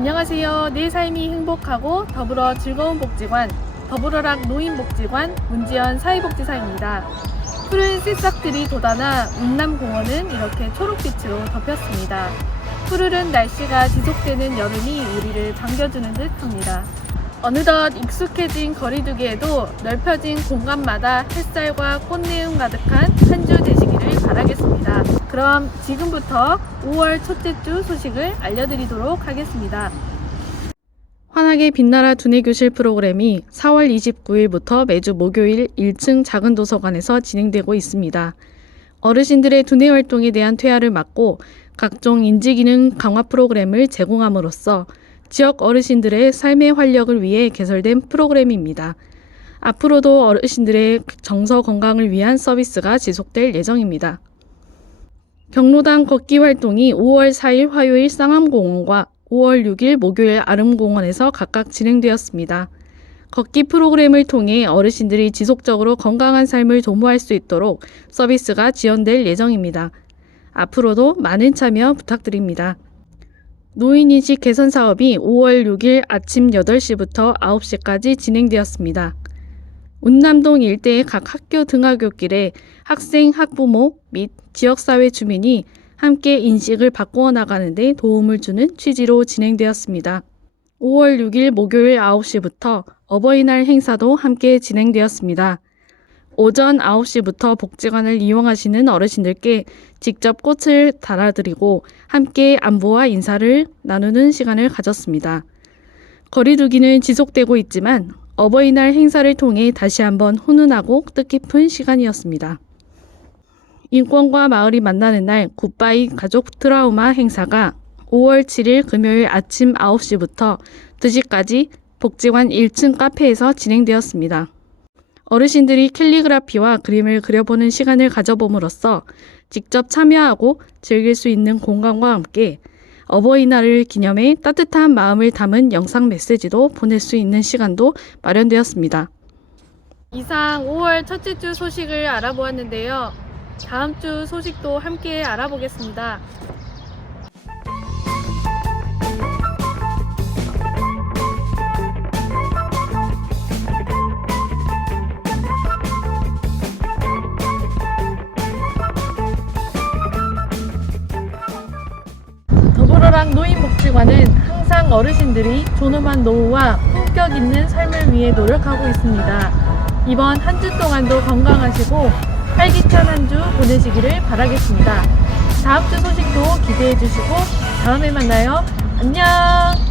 안녕하세요. 내 삶이 행복하고 더불어 즐거운 복지관 더불어락 노인복지관 문지연 사회복지사입니다. 푸른 새싹들이 돋아나 운남공원은 이렇게 초록빛으로 덮였습니다. 푸르른 날씨가 지속되는 여름이 우리를 반겨주는 듯 합니다. 어느덧 익숙해진 거리두기에도 넓혀진 공간마다 햇살과 꽃내음 가득한 한 주 되시기를 바라겠습니다. 그럼 지금부터 5월 첫째 주 소식을 알려드리도록 하겠습니다. 환하게 빛나라 두뇌교실 프로그램이 4월 29일부터 매주 목요일 1층 작은 도서관에서 진행되고 있습니다. 어르신들의 두뇌 활동에 대한 퇴화를 막고 각종 인지기능 강화 프로그램을 제공함으로써 지역 어르신들의 삶의 활력을 위해 개설된 프로그램입니다. 앞으로도 어르신들의 정서 건강을 위한 서비스가 지속될 예정입니다. 경로당 걷기 활동이 5월 4일 화요일 쌍암공원과 5월 6일 목요일 아름공원에서 각각 진행되었습니다. 걷기 프로그램을 통해 어르신들이 지속적으로 건강한 삶을 도모할 수 있도록 서비스가 지원될 예정입니다. 앞으로도 많은 참여 부탁드립니다. 노인인식 개선 사업이 5월 6일 아침 8시부터 9시까지 진행되었습니다. 운남동 일대의 각 학교 등하굣길에 학생, 학부모 및 지역사회 주민이 함께 인식을 바꾸어 나가는 데 도움을 주는 취지로 진행되었습니다. 5월 6일 목요일 9시부터 어버이날 행사도 함께 진행되었습니다. 오전 9시부터 복지관을 이용하시는 어르신들께 직접 꽃을 달아드리고 함께 안부와 인사를 나누는 시간을 가졌습니다. 거리두기는 지속되고 있지만 어버이날 행사를 통해 다시 한번 훈훈하고 뜻깊은 시간이었습니다. 인권과 마을이 만나는 날 굿바이 가족 트라우마 행사가 5월 7일 금요일 아침 9시부터 2시까지 복지관 1층 카페에서 진행되었습니다. 어르신들이 캘리그라피와 그림을 그려보는 시간을 가져봄으로써 직접 참여하고 즐길 수 있는 공간과 함께 어버이날을 기념해 따뜻한 마음을 담은 영상 메시지도 보낼 수 있는 시간도 마련되었습니다. 이상 5월 첫째 주 소식을 알아보았는데요. 다음 주 소식도 함께 알아보겠습니다. 더불어랑 노인복지관은 항상 어르신들이 존엄한 노후와 품격 있는 삶을 위해 노력하고 있습니다. 이번 한 주 동안도 건강하시고 활기찬 한 주 보내시기를 바라겠습니다. 다음 주 소식도 기대해 주시고 다음에 만나요. 안녕!